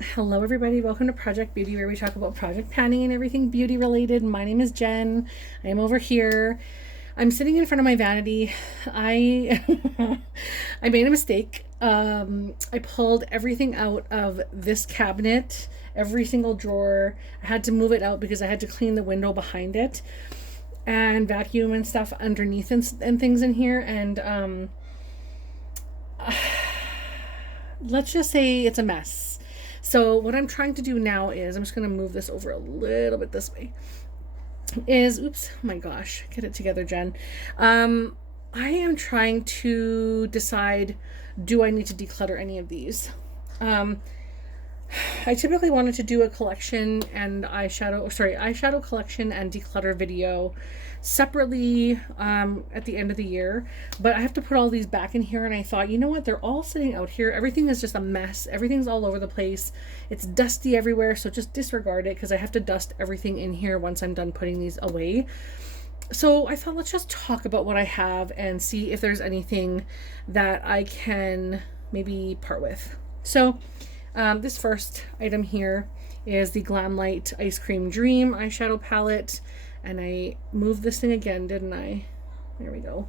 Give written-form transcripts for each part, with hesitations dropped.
Hello everybody, welcome to Project Beauty, where we talk about project planning and everything beauty related. My name is Jen. I am over here. I'm sitting in front of my vanity. I I made a mistake. I pulled everything out of this cabinet, every single drawer. I had to move it out because I had to clean the window behind it and vacuum and stuff underneath and things in here. And let's just say it's a mess. So what I'm trying to do now is, I'm just going to move this over a little bit this way, is, oops, oh my gosh, get it together, Jen. I am trying to decide, do I need to declutter any of these? I typically wanted to do a collection and eyeshadow collection and declutter video separately at the end of the year, but I have to put all these back in here, and I thought, you know what, they're all sitting out here, everything is just a mess, everything's all over the place, it's dusty everywhere, so just disregard it because I have to dust everything in here once I'm done putting these away. So I thought, let's just talk about what I have and see if there's anything that I can maybe part with. So this first item here is the Glam Light Ice Cream Dream eyeshadow palette. And I moved this thing again, didn't I? There we go.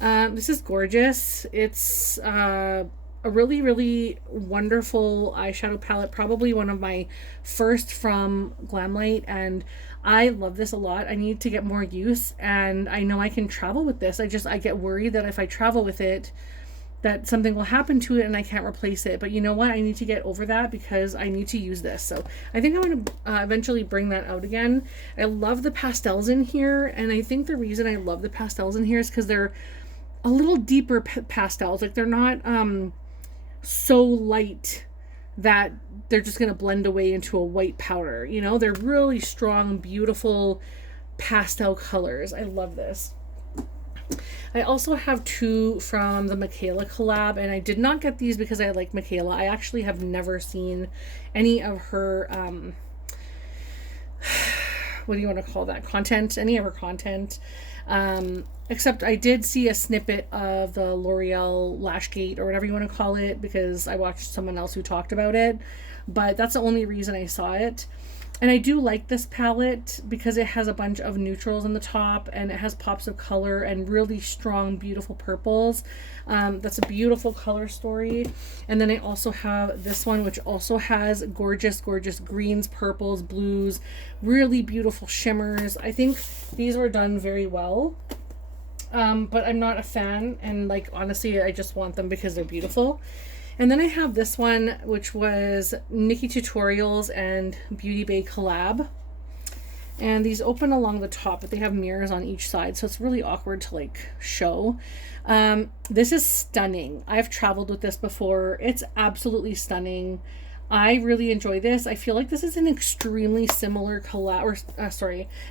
This is gorgeous. It's a really, really wonderful eyeshadow palette. Probably one of my first from Glam Light. And I love this a lot. I need to get more use. And I know I can travel with this. I get worried that if I travel with it, that something will happen to it and I can't replace it. But you know what? I need to get over that because I need to use this. So I think I'm going to eventually bring that out again. I love the pastels in here. And I think the reason I love the pastels in here is because they're a little deeper pastels. Like, they're not so light that they're just going to blend away into a white powder. You know, they're really strong, beautiful pastel colors. I love this. I also have two from the Michaela collab, and I did not get these because I like Michaela. I actually have never seen any of her, what do you want to call that, content, any of her content, except I did see a snippet of the L'Oreal Lashgate, or whatever you want to call it, because I watched someone else who talked about it, but that's the only reason I saw it. And I do like this palette because it has a bunch of neutrals on the top, and it has pops of color and really strong, beautiful purples. That's a beautiful color story. And then I also have this one, which also has gorgeous, gorgeous greens, purples, blues, really beautiful shimmers. I think these were done very well. But I'm not a fan, and like, honestly, I just want them because they're beautiful. And then I have this one, which was Nikki Tutorials and Beauty Bay collab. And these open along the top, but they have mirrors on each side, so it's really awkward to like show. This is stunning. I've traveled with this before. It's absolutely stunning. I really enjoy this. I feel like this is an extremely similar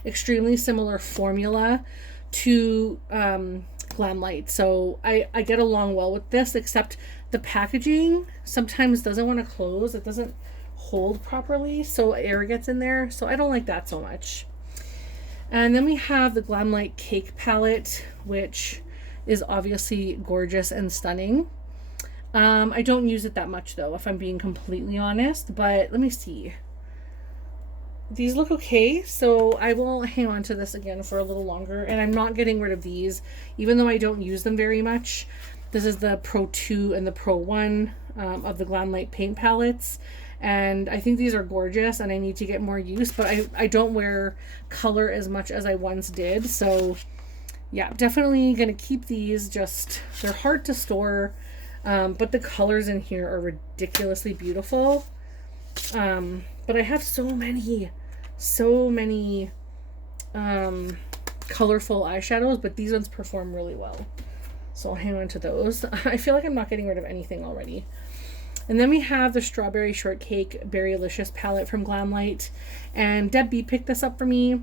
extremely similar formula to Glam Light. So I get along well with this, except the packaging sometimes doesn't want to close. It doesn't hold properly, so air gets in there. So I don't like that so much. And then we have the Glam Light Cake palette, which is obviously gorgeous and stunning. I don't use it that much though, if I'm being completely honest, but let me see. These look okay, so I will hang on to this again for a little longer, and I'm not getting rid of these, even though I don't use them very much. This is the Pro 2 and the Pro 1 of the Glam Light paint palettes, and I think these are gorgeous, and I need to get more use, but I don't wear color as much as I once did, so yeah, definitely gonna keep these. Just, they're hard to store, but the colors in here are ridiculously beautiful. But I have so many colorful eyeshadows, but these ones perform really well, so I'll hang on to those. I feel like I'm not getting rid of anything already. And then we have the Strawberry Shortcake Berrylicious palette from Glam Light, and Deb B picked this up for me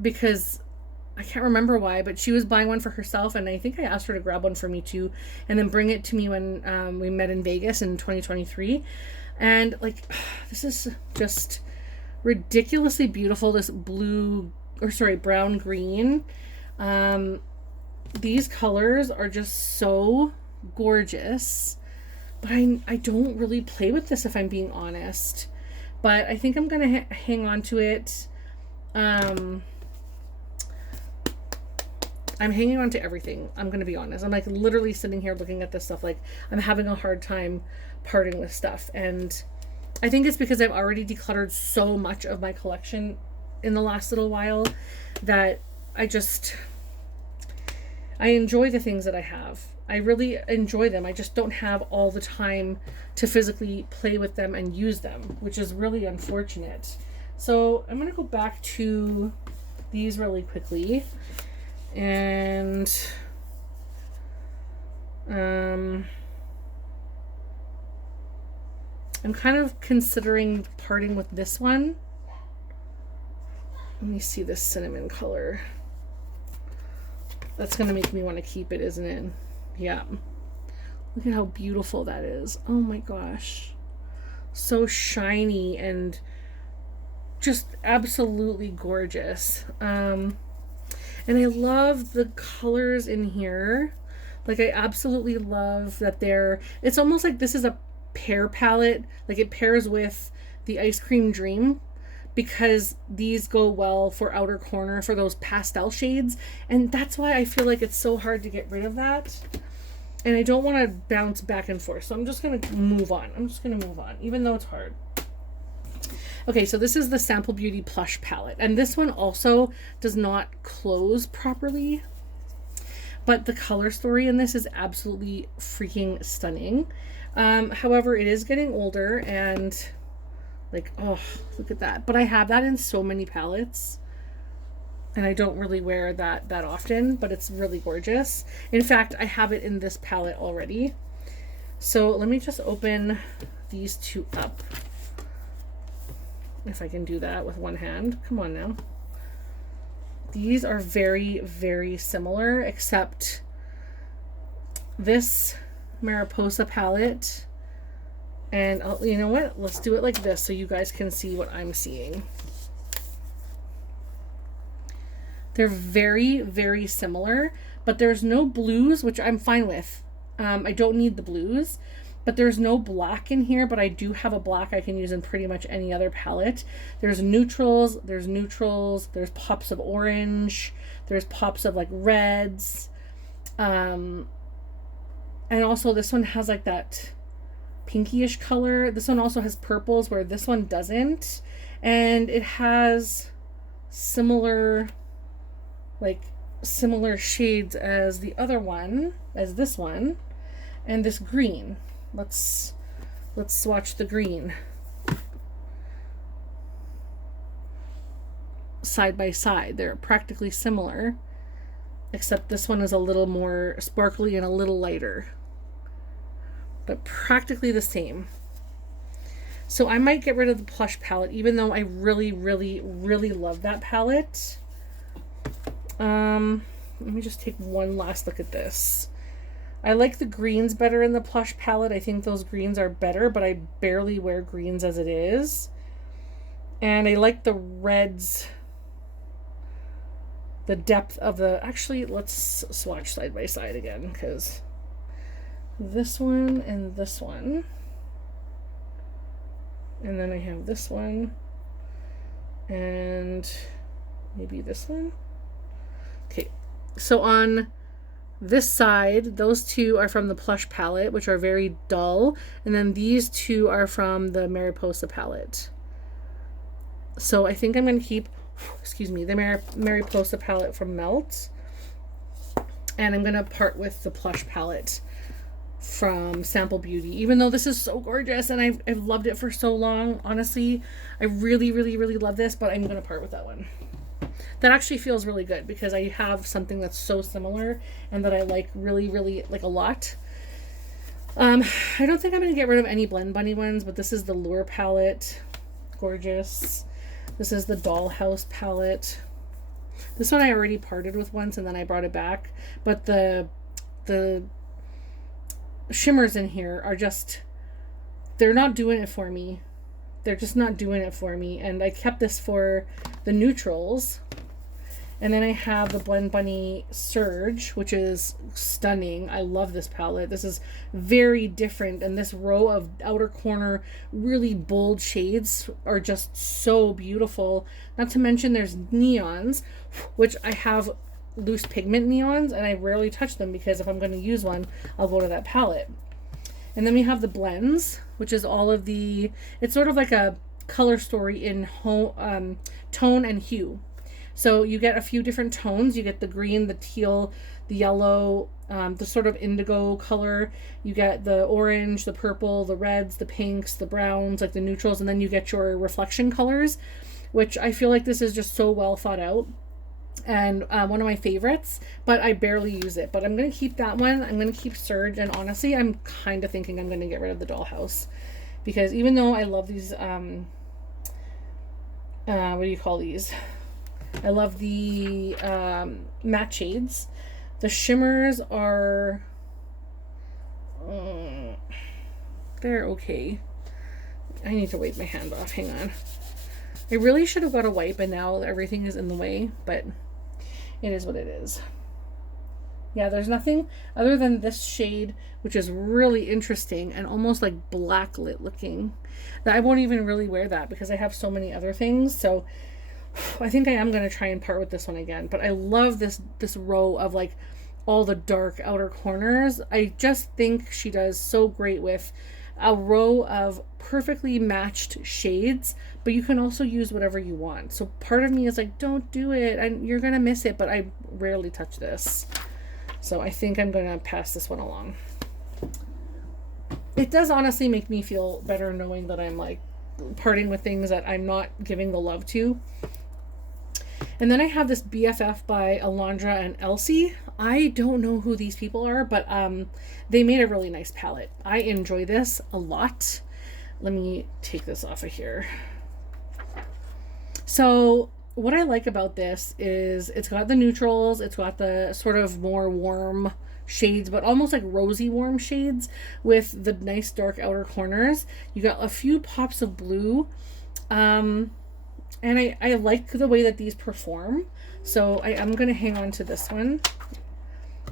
because I can't remember why, but she was buying one for herself, and I think I asked her to grab one for me too, and then bring it to me when we met in Vegas in 2023. And like, this is just ridiculously beautiful. This brown green. These colors are just so gorgeous. but I don't really play with this, if I'm being honest. But I think I'm going to hang on to it. I'm hanging on to everything. I'm going to be honest. I'm like literally sitting here looking at this stuff. Like I'm having a hard time parting with stuff. And I think it's because I've already decluttered so much of my collection in the last little while that I enjoy the things that I have. I really enjoy them. I just don't have all the time to physically play with them and use them, which is really unfortunate. So I'm going to go back to these really quickly. And I'm kind of considering parting with this one. Let me see this cinnamon color. That's going to make me want to keep it, isn't it? Yeah. Look at how beautiful that is. Oh my gosh. So shiny and just absolutely gorgeous. And I love the colors in here. Like I absolutely love that it's almost like this is a pear palette. Like it pairs with the Ice Cream Dream, because these go well for outer corner for those pastel shades. And that's why I feel like it's so hard to get rid of that. And I don't want to bounce back and forth. So I'm just going to move on. Even though it's hard. Okay, so this is the Sample Beauty Plush palette. And this one also does not close properly. But the color story in this is absolutely freaking stunning. However, it is getting older and like, oh, look at that. But I have that in so many palettes. And I don't really wear that often, but it's really gorgeous. In fact, I have it in this palette already. So let me just open these two up. If I can do that with one hand. Come on now. These are very, very similar, except this Mariposa palette. And you know what? Let's do it like this so you guys can see what I'm seeing. They're very, very similar, but there's no blues, which I'm fine with. I don't need the blues, but there's no black in here, but I do have a black I can use in pretty much any other palette. There's neutrals, there's pops of orange, there's pops of like reds. And also this one has like that pinkyish color. This one also has purples where this one doesn't. And it has similar shades as the other one, as this one, and this green. Let's swatch the green side by side. They're practically similar, except this one is a little more sparkly and a little lighter, but practically the same. So I might get rid of the Plush palette, even though I really, really, really love that palette. Let me just take one last look at this. I like the greens better in the Plush palette. I think those greens are better, but I barely wear greens as it is. And I like the reds, the depth of the... Actually, let's swatch side by side again, because this one and this one. And then I have this one. And maybe this one. Okay, so on this side, those two are from the Plush palette, which are very dull. And then these two are from the Mariposa palette. So I think I'm going to keep, excuse me, the Mariposa palette from Melt. And I'm going to part with the Plush palette from Sample Beauty. Even though this is so gorgeous and I've loved it for so long, honestly, I really, really, really love this, but I'm going to part with that one. That actually feels really good because I have something that's so similar and that I like really, really like a lot. I don't think I'm going to get rid of any Blend Bunny ones, but this is the Lure palette. Gorgeous. This is the Dollhouse palette. This one I already parted with once and then I brought it back. But the shimmers in here are just, they're not doing it for me. They're just not doing it for me. And I kept this for the neutrals. And then I have the Blend Bunny Surge, which is stunning. I love this palette. This is very different, and this row of outer corner really bold shades are just so beautiful. Not to mention there's neons, which I have loose pigment neons, and I rarely touch them because if I'm going to use one, I'll go to that palette. And then we have the blends, which is all of the, it's sort of like a color story in tone and hue. So you get a few different tones. You get the green, the teal, the yellow, the sort of indigo color. You get the orange, the purple, the reds, the pinks, the browns, like the neutrals, and then you get your reflection colors, which I feel like this is just so well thought out. And one of my favorites, but I barely use it. But I'm going to keep that one. I'm going to keep Surge. And honestly, I'm kind of thinking I'm going to get rid of the Dollhouse. Because even though I love these, what do you call these? I love the matte shades. The shimmers are, they're okay. I need to wipe my hand off. Hang on. I really should have got a wipe, and now everything is in the way, but it is what it is. Yeah, there's nothing other than this shade, which is really interesting and almost like black lit looking. That I won't even really wear that because I have so many other things. So I think I am going to try and part with this one again. But I love this row of like all the dark outer corners. I just think she does so great with a row of perfectly matched shades, but you can also use whatever you want. So part of me is like, don't do it and you're gonna miss it, but I rarely touch this. So I think I'm gonna pass this one along. It does honestly make me feel better knowing that I'm like parting with things that I'm not giving the love to. And then I have this BFF by Alondra and Elsie. I don't know who these people are, but they made a really nice palette. I enjoy this a lot. Let me take this off of here. So what I like about this is it's got the neutrals, it's got the sort of more warm shades, but almost like rosy warm shades with the nice dark outer corners. You got a few pops of blue. And I like the way that these perform. So I am going to hang on to this one.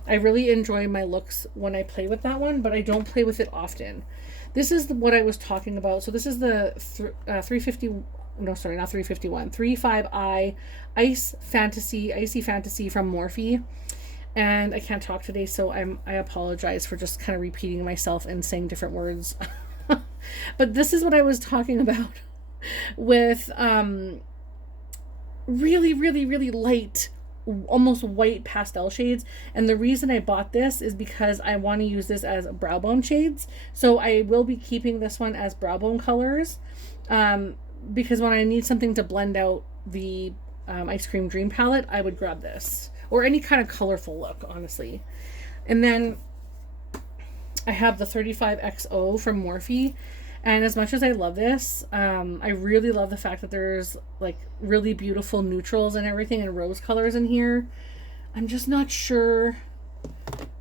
I really enjoy my looks when I play with that one, but I don't play with it often. This is what I was talking about. So this is the 350, no, sorry, not 351, 35i Icy Fantasy from Morphe. And I can't talk today, so I apologize for just kind of repeating myself and saying different words. But this is what I was talking about with really, really, really light, almost white pastel shades. And the reason I bought this is because I want to use this as brow bone shades. So I will be keeping this one as brow bone colors, because when I need something to blend out the Ice Cream Dream palette, I would grab this, or any kind of colorful look, honestly. And then I have the 35XO from Morphe. And as much as I love this, I really love the fact that there's like really beautiful neutrals and everything and rose colors in here. I'm just not sure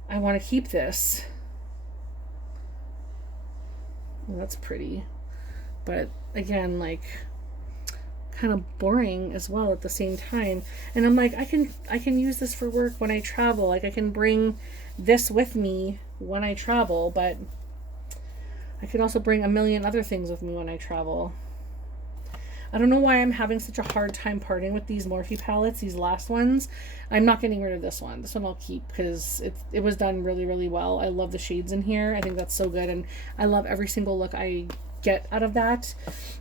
I want to keep this. Well, that's pretty. But again, like kind of boring as well at the same time. And I'm like, I can use this for work when I travel. Like I can bring this with me when I travel, but I could also bring a million other things with me when I travel. I don't know why I'm having such a hard time parting with these Morphe palettes, these last ones. I'm not getting rid of this one. This one I'll keep because it was done really, really well. I love the shades in here. I think that's so good, and I love every single look I get out of that.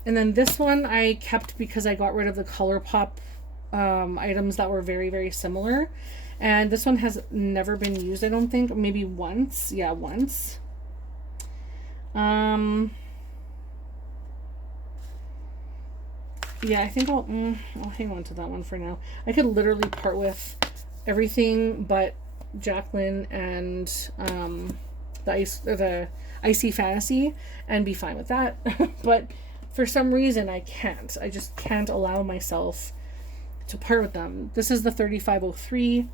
And then this one I kept because I got rid of the ColourPop items that were very, very similar. And this one has never been used, I don't think. Maybe once. Yeah, once. Yeah, I think I'll hang on to that one for now. I could literally part with everything but Jacqueline and the Icy Fantasy and be fine with that. But for some reason I can't. I just can't allow myself to part with them. This is the 3503,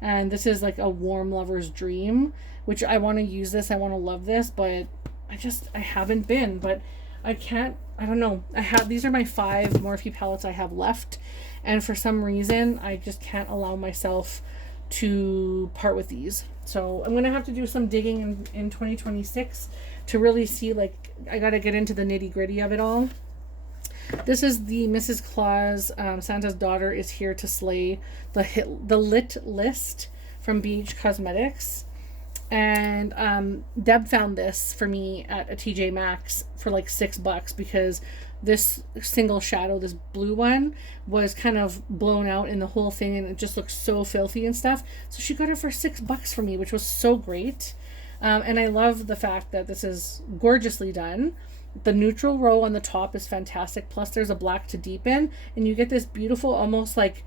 and this is like a warm lover's dream, which I want to use this. I want to love this, but I haven't been. But I can't, I don't know. These are my 5 Morphe palettes I have left. And for some reason, I just can't allow myself to part with these. So I'm going to have to do some digging in 2026 to really see, like, I got to get into the nitty gritty of it all. This is the Mrs. Claus, Santa's Daughter is Here to Slay, the Lit List from BH Cosmetics. And Deb found this for me at a TJ Maxx for like $6 because this single shadow, this blue one, was kind of blown out in the whole thing and it just looks so filthy and stuff. So she got it for $6 for me, which was so great. And I love the fact that this is gorgeously done. The neutral row on the top is fantastic. Plus there's a black to deepen and you get this beautiful, almost like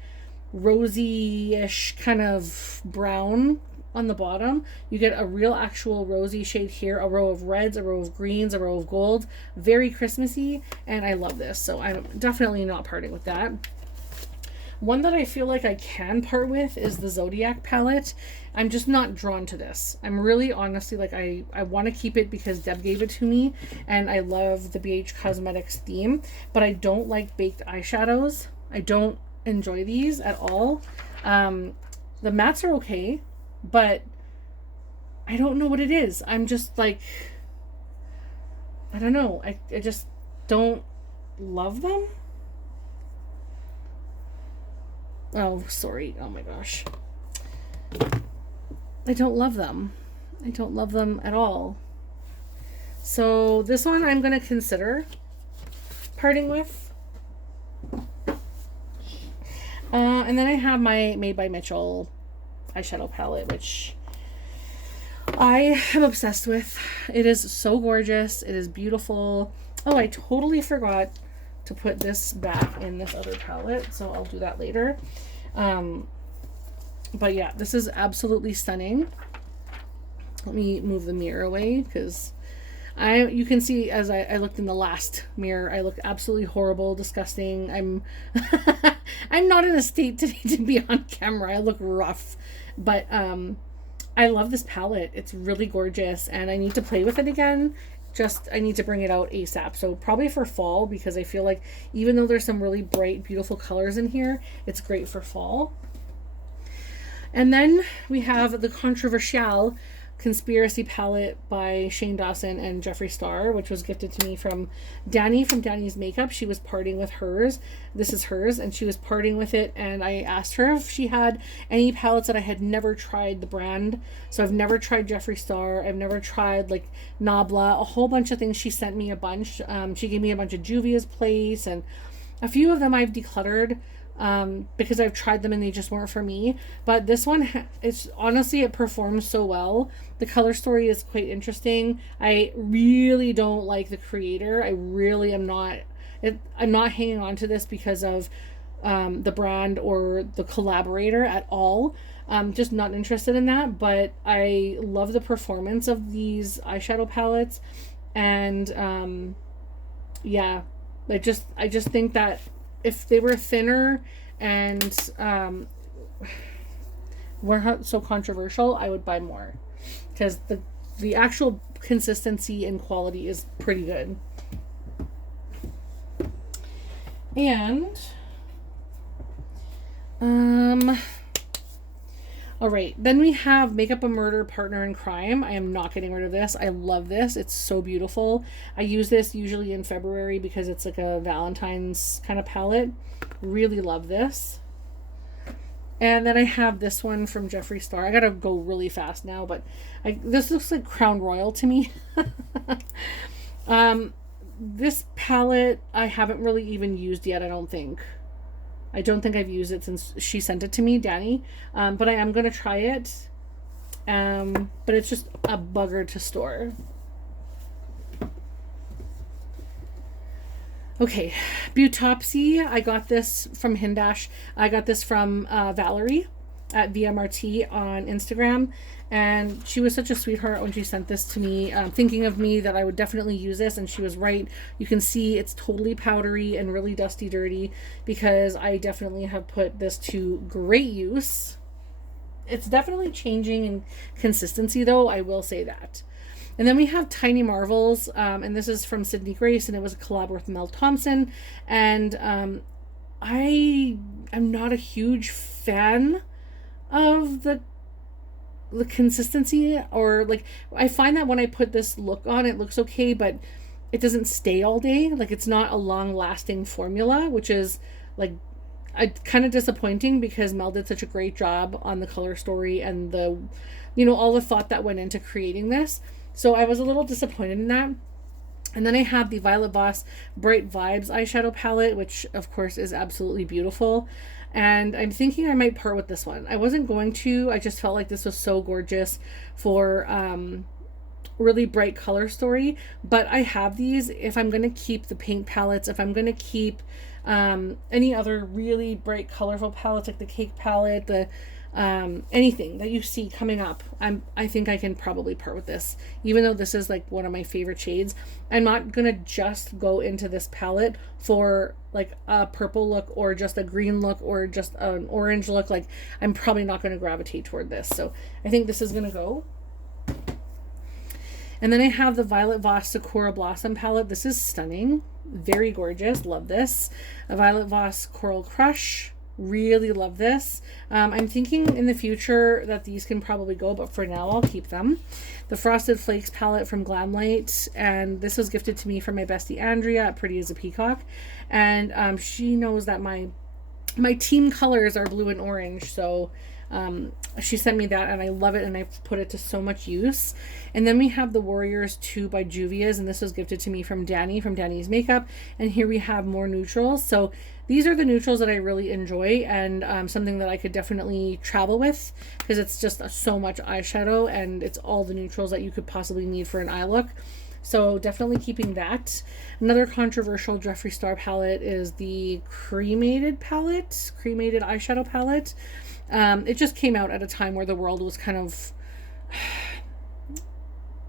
rosy-ish kind of brown on the bottom. You get a real actual rosy shade here, a row of reds, a row of greens, a row of gold, very Christmassy, and I love this, so I'm definitely not parting with that. One that I feel like I can part with is the Zodiac palette. I'm just not drawn to this. I'm really honestly like, I want to keep it because Deb gave it to me and I love the BH Cosmetics theme, but I don't like baked eyeshadows. I don't enjoy these at all. The mattes are okay, but I don't know what it is. I'm just like, I don't know. I just don't love them. Oh, sorry. Oh my gosh. I don't love them. I don't love them at all. So this one I'm going to consider parting with. And then I have my Made by Mitchell eyeshadow palette, which I am obsessed with. It is so gorgeous. It is beautiful. Oh, I totally forgot to put this back in this other palette, so I'll do that later. But yeah, this is absolutely stunning. Let me move the mirror away because you can see as I looked in the last mirror, I look absolutely horrible, disgusting. I'm I'm not in a state to be on camera. I look rough. But I love this palette. It's really gorgeous and I need to play with it again. I need to bring it out ASAP. So probably for fall, because I feel like even though there's some really bright, beautiful colors in here, it's great for fall. And then we have the Controversial Conspiracy palette by Shane Dawson and Jeffree Star, which was gifted to me from Danny from Danny's Makeup. She was parting with hers. This is hers, and she was parting with it, and I asked her if she had any palettes that I had never tried the brand. So I've never tried Jeffree Star. I've never tried like Nabla, a whole bunch of things. She sent me a bunch. She gave me a bunch of Juvia's Place, and a few of them I've decluttered because I've tried them and they just weren't for me. But this one, it's honestly, it performs so well. The color story is quite interesting. I really don't like the creator. I really am not. I'm not hanging on to this because of the brand or the collaborator at all. Just not interested in that. But I love the performance of these eyeshadow palettes, and yeah, I just think that if they were thinner and weren't so controversial, I would buy more because the actual consistency and quality is pretty good. And all right, then we have Makeup a Murder, Partner in Crime. I am not getting rid of this. I love this. It's so beautiful. I use this usually in February because it's like a Valentine's kind of palette. Really love this. And then I have this one from Jeffree Star. I gotta go really fast now, but this looks like Crown Royal to me. This palette I haven't really even used yet, I don't think. I don't think I've used it since she sent it to me, Danny. But I am going to try it. But it's just a bugger to store. Okay, Beautopsy. I got this from Hindash. I got this from Valerie at VMRT on Instagram. And she was such a sweetheart when she sent this to me, thinking of me that I would definitely use this, and she was right. You can see it's totally powdery and really dusty dirty because I definitely have put this to great use. It's definitely changing in consistency though, I will say that. And then we have Tiny Marvels, and this is from Sydney Grace, and it was a collab with Mel Thompson. And I am not a huge fan of the consistency, or like, I find that when I put this look on, it looks okay, but it doesn't stay all day. Like, it's not a long lasting formula, which is like kind of disappointing, because Mel did such a great job on the color story and the, you know, all the thought that went into creating this. So I was a little disappointed in that. And then I have the Violet Voss Bright Vibes eyeshadow palette, which of course is absolutely beautiful. And I'm thinking I might part with this one. I wasn't going to, I just felt like this was so gorgeous for really bright color story. But I have these if I'm going to keep the pink palettes, if I'm going to keep any other really bright colorful palettes, like the cake palette, the anything that you see coming up, I think I can probably part with this, even though this is like one of my favorite shades. I'm not gonna just go into this palette for like a purple look, or just a green look, or just an orange look. Like, I'm probably not gonna gravitate toward this, so I think this is gonna go. And then I have the Violet Voss Sakura Blossom palette. This is stunning, very gorgeous, love this. A Violet Voss Coral Crush, really love this. I'm thinking in the future that these can probably go, but for now I'll keep them. The Frosted Flakes palette from Glam Light, and this was gifted to me from my bestie Andrea at Pretty as a Peacock, and she knows that my team colors are blue and orange, so she sent me that, and I love it, and I've put it to so much use. And then we have the Warriors 2 by Juvia's, and this was gifted to me from Danny, from Danny's Makeup. And here we have more neutrals. So these are the neutrals that I really enjoy, and something that I could definitely travel with, because it's just so much eyeshadow, and it's all the neutrals that you could possibly need for an eye look. So definitely keeping that. Another controversial Jeffree Star palette is the cremated eyeshadow palette. It just came out at a time where the world was kind of,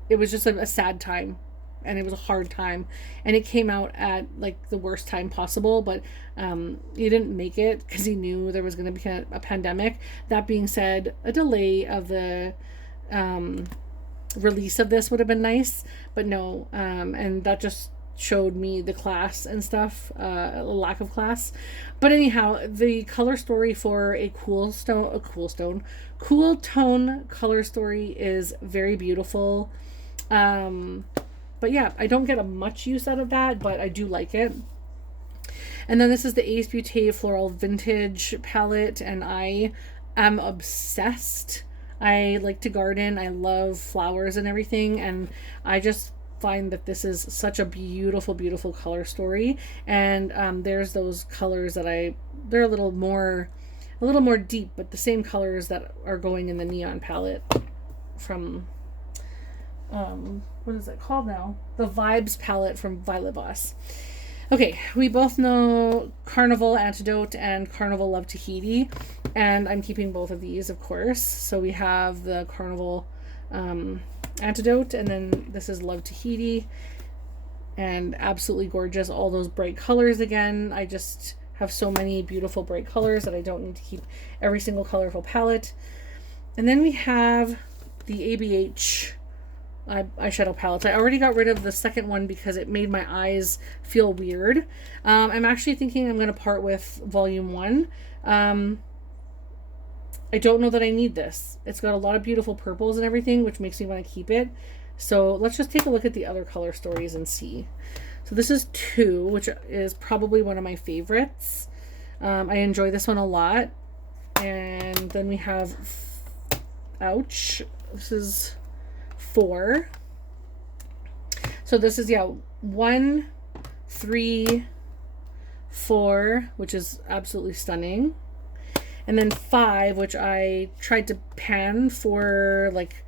it was just a sad time, and it was a hard time, and it came out at like the worst time possible, but he didn't make it because he knew there was going to be a pandemic. That being said, a delay of the release of this would have been nice, but no, and that just showed me the class and stuff, a lack of class. But anyhow, the color story for a cool tone color story is very beautiful. But yeah, I don't get much use out of that, but I do like it. And then this is the Ace Beauty Floral Vintage palette, and I am obsessed. I like to garden, I love flowers and everything, and I just find that this is such a beautiful color story. And there's those colors that they're a little more deep, but the same colors that are going in the neon palette from what is it called now, the Vibes palette from Violet Voss. Okay, we both know Carnival Antidote and Carnival Love Tahiti, and I'm keeping both of these, of course. So we have the Carnival Antidote, and then this is Love Tahiti, and absolutely gorgeous. All those bright colors again. I just have so many beautiful bright colors that I don't need to keep every single colorful palette. And then we have the ABH eyeshadow palettes. I already got rid of the second one because it made my eyes feel weird. I'm actually thinking I'm going to part with volume 1. I don't know that I need this. It's got a lot of beautiful purples and everything, which makes me want to keep it. So let's just take a look at the other color stories and see. So this is 2, which is probably one of my favorites. I enjoy this one a lot. And then we have, ouch, this is 4. So this is, 1, 3, 4, which is absolutely stunning. And then 5, which I tried to pan for like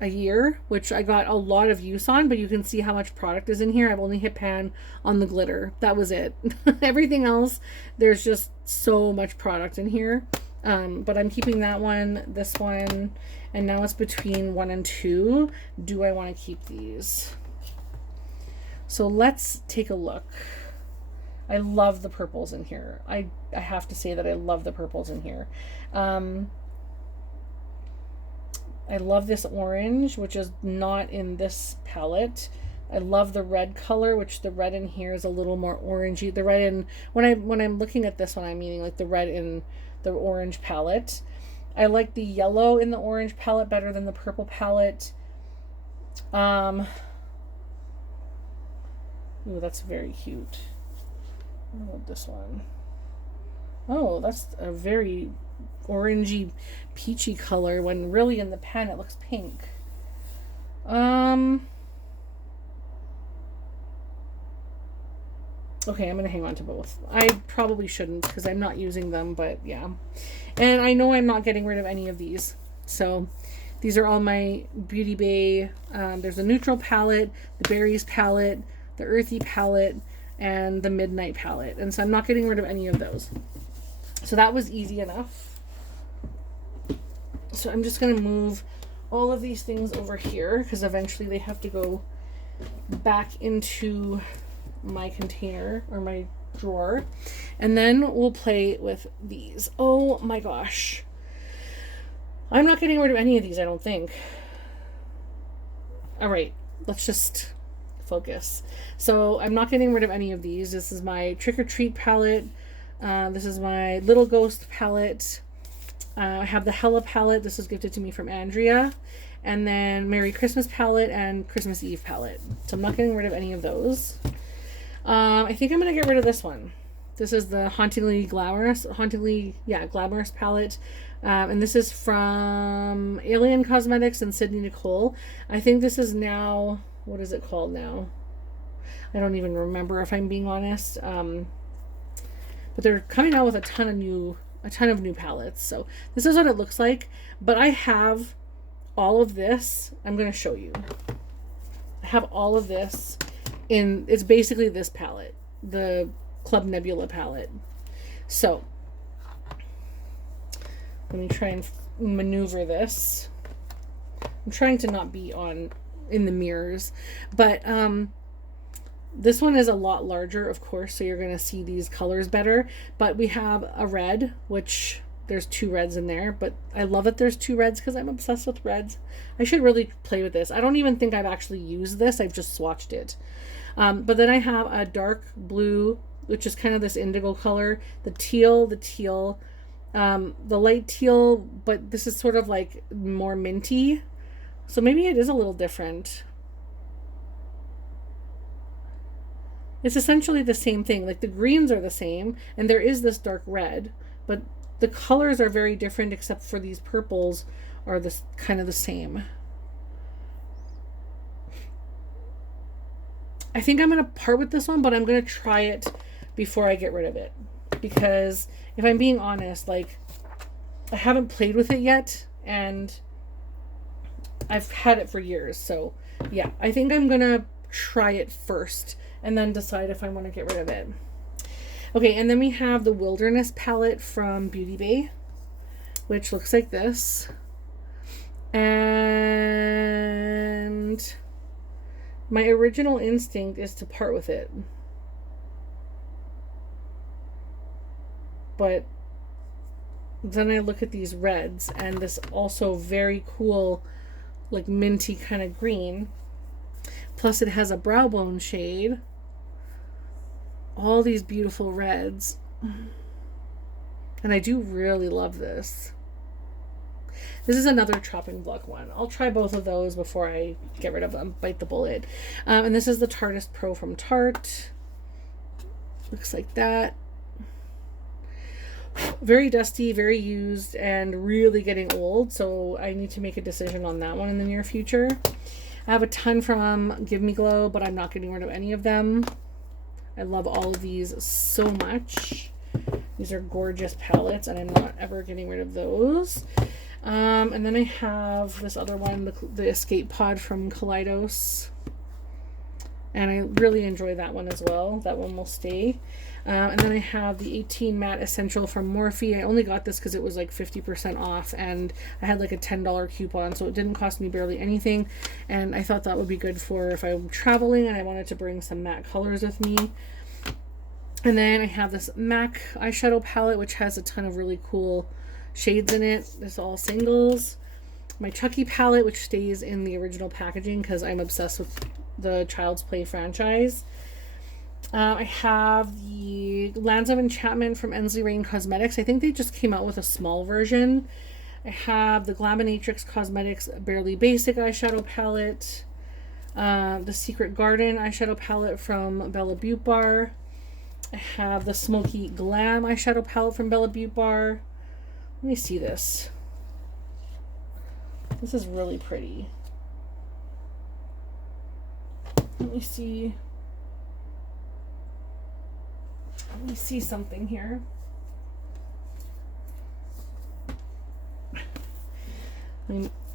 a year, which I got a lot of use on, but you can see how much product is in here. I've only hit pan on the glitter. That was it. Everything else, there's just so much product in here. But I'm keeping that one, this one, and now it's between 1 and 2. Do I want to keep these? So let's take a look. I love the purples in here. I have to say that I love the purples in here. I love this orange, which is not in this palette. I love the red color, which the red in here is a little more orangey. The red in, when I'm looking at this one, I'm meaning like the red in the orange palette. I like the yellow in the orange palette better than the purple palette. Ooh, that's very cute. I love this one. Oh, that's a very orangey, peachy color when really in the pen it looks pink. Okay, I'm going to hang on to both. I probably shouldn't because I'm not using them, but yeah. And I know I'm not getting rid of any of these. So these are all my Beauty Bay. There's a neutral palette, the berries palette, the earthy palette, and the midnight palette. And so I'm not getting rid of any of those. So that was easy enough. So I'm just going to move all of these things over here because eventually they have to go back into my container or my drawer, and then we'll play with these. Oh my gosh, I'm not getting rid of any of these, I don't think. All right, let's just focus. So I'm not getting rid of any of these. This is my Trick or Treat palette. This is my Little Ghost palette. I have the Hella palette. This was gifted to me from Andrea. And then Merry Christmas palette and Christmas Eve palette. So I'm not getting rid of any of those. I think I'm going to get rid of this one. This is the Hauntingly Glamorous palette. And this is from Alien Cosmetics and Sydney Nicole. I think this is now, what is it called now? I don't even remember, if I'm being honest. But they're coming out with a ton of new palettes. So this is what it looks like. But I have all of this. I'm going to show you. I have all of this. It's basically this palette, the Club Nebula palette. So let me try and maneuver this. I'm trying to not be in the mirrors, but this one is a lot larger, of course, so you're going to see these colors better. But we have a red, which there's 2 reds in there, but I love that there's 2 reds because I'm obsessed with reds. I should really play with this. I don't even think I've actually used this. I've just swatched it. But then I have a dark blue, which is kind of this indigo color, the teal, the light teal, but this is sort of like more minty. So maybe it is a little different. It's essentially the same thing. Like the greens are the same, and there is this dark red, but the colors are very different except for these purples are this kind of the same. I think I'm going to part with this one, but I'm going to try it before I get rid of it. Because if I'm being honest, like, I haven't played with it yet, and I've had it for years. So, yeah, I think I'm going to try it first and then decide if I want to get rid of it. Okay, and then we have the Wilderness palette from Beauty Bay, which looks like this. And my original instinct is to part with it. But then I look at these reds and this also very cool, like minty kind of green. Plus it has a brow bone shade. All these beautiful reds. And I do really love this. This is another chopping block one. I'll try both of those before I get rid of them. Bite the bullet. And this is the Tartist Pro from Tarte. Looks like that. Very dusty, very used, and really getting old. So I need to make a decision on that one in the near future. I have a ton from Give Me Glow, but I'm not getting rid of any of them. I love all of these so much. These are gorgeous palettes, and I'm not ever getting rid of those. And then I have this other one, the Escape Pod from Kaleidos. And I really enjoy that one as well. That one will stay. And then I have the 18 Matte Essential from Morphe. I only got this because it was like 50% off, and I had like a $10 coupon, so it didn't cost me barely anything. And I thought that would be good for if I'm traveling and I wanted to bring some matte colors with me. And then I have this MAC eyeshadow palette, which has a ton of really cool shades in it. It's all singles. my Chucky palette, which stays in the original packaging because I'm obsessed with the Child's Play franchise. I have the Lands of Enchantment from Ensley Rain Cosmetics. I think they just came out with a small version. I have the Glaminatrix Cosmetics Barely Basic eyeshadow palette. The Secret Garden eyeshadow palette from Bella Beauty Bar. I have the Smoky Glam eyeshadow palette from Bella Beauty Bar. Let me see this. This is really pretty. Let me see. Let me see something here.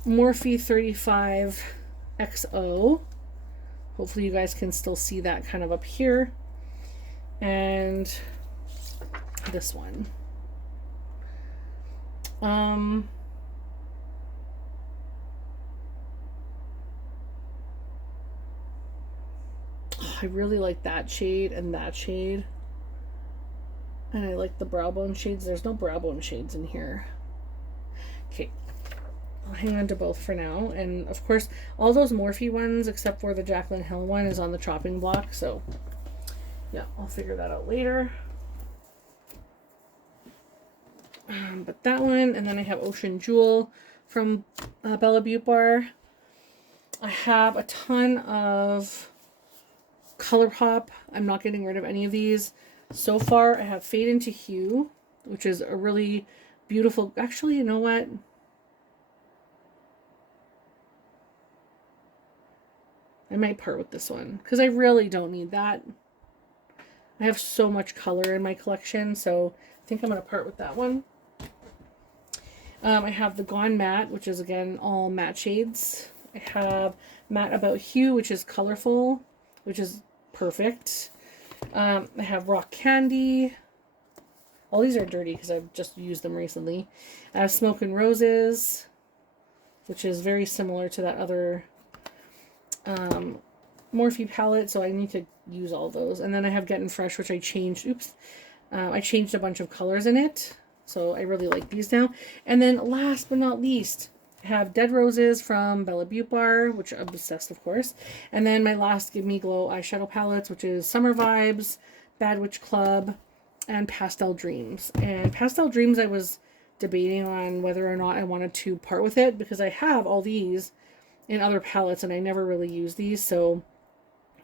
Morphe 35 XO. Hopefully you guys can still see that kind of up here. And this one. I really like that shade and that shade. And I like the brow bone shades. There's no brow bone shades in here. Okay. I'll hang on to both for now. And of course, all those Morphe ones, except for the Jaclyn Hill one, is on the chopping block. So, yeah, I'll figure that out later. But that one, and then I have Ocean Jewel from Bella Beauty Bar. I have a ton of ColourPop. I'm not getting rid of any of these. So far, I have Fade into Hue, which is a really beautiful... Actually, you know what? I might part with this one because I really don't need that. I have so much color in my collection, so I think I'm going to part with that one. I have the Gone Matte, which is, again, all matte shades. I have Matte About Hue, which is colorful, which is perfect. I have Rock Candy. All these are dirty because I've just used them recently. I have Smoke and Roses, which is very similar to that other Morphe palette, so I need to use all those. And then I have Getting Fresh, which I changed. Oops. I changed a bunch of colors in it, so I really like these now. And then last but not least, I have Dead Roses from Bella Beauty Bar, which I'm obsessed, of course. And then my last Give Me Glow eyeshadow palettes, which is Summer Vibes, Bad Witch Club, and Pastel Dreams. And Pastel Dreams, I was debating on whether or not I wanted to part with it because I have all these in other palettes and I never really use these. So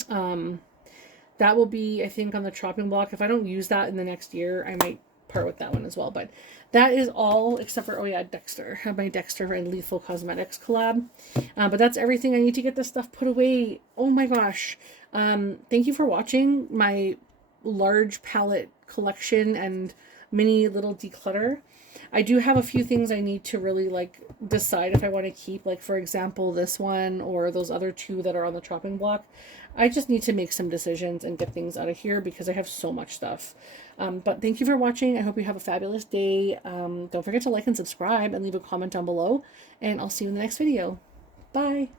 that will be, I think, on the chopping block. If I don't use that in the next year, I might part with that one as well. But that is all except for, oh yeah, Dexter. I have my Dexter and Lethal Cosmetics collab. But that's everything. I need to get this stuff put away. Oh my gosh. Thank you for watching my large palette collection and mini little declutter. I do have a few things I need to really like decide if I want to keep, like for example this one or those other two that are on the chopping block. I just need to make some decisions and get things out of here because I have so much stuff. But thank you for watching. I hope you have a fabulous day. Don't forget to like and subscribe and leave a comment down below, and I'll see you in the next video. Bye.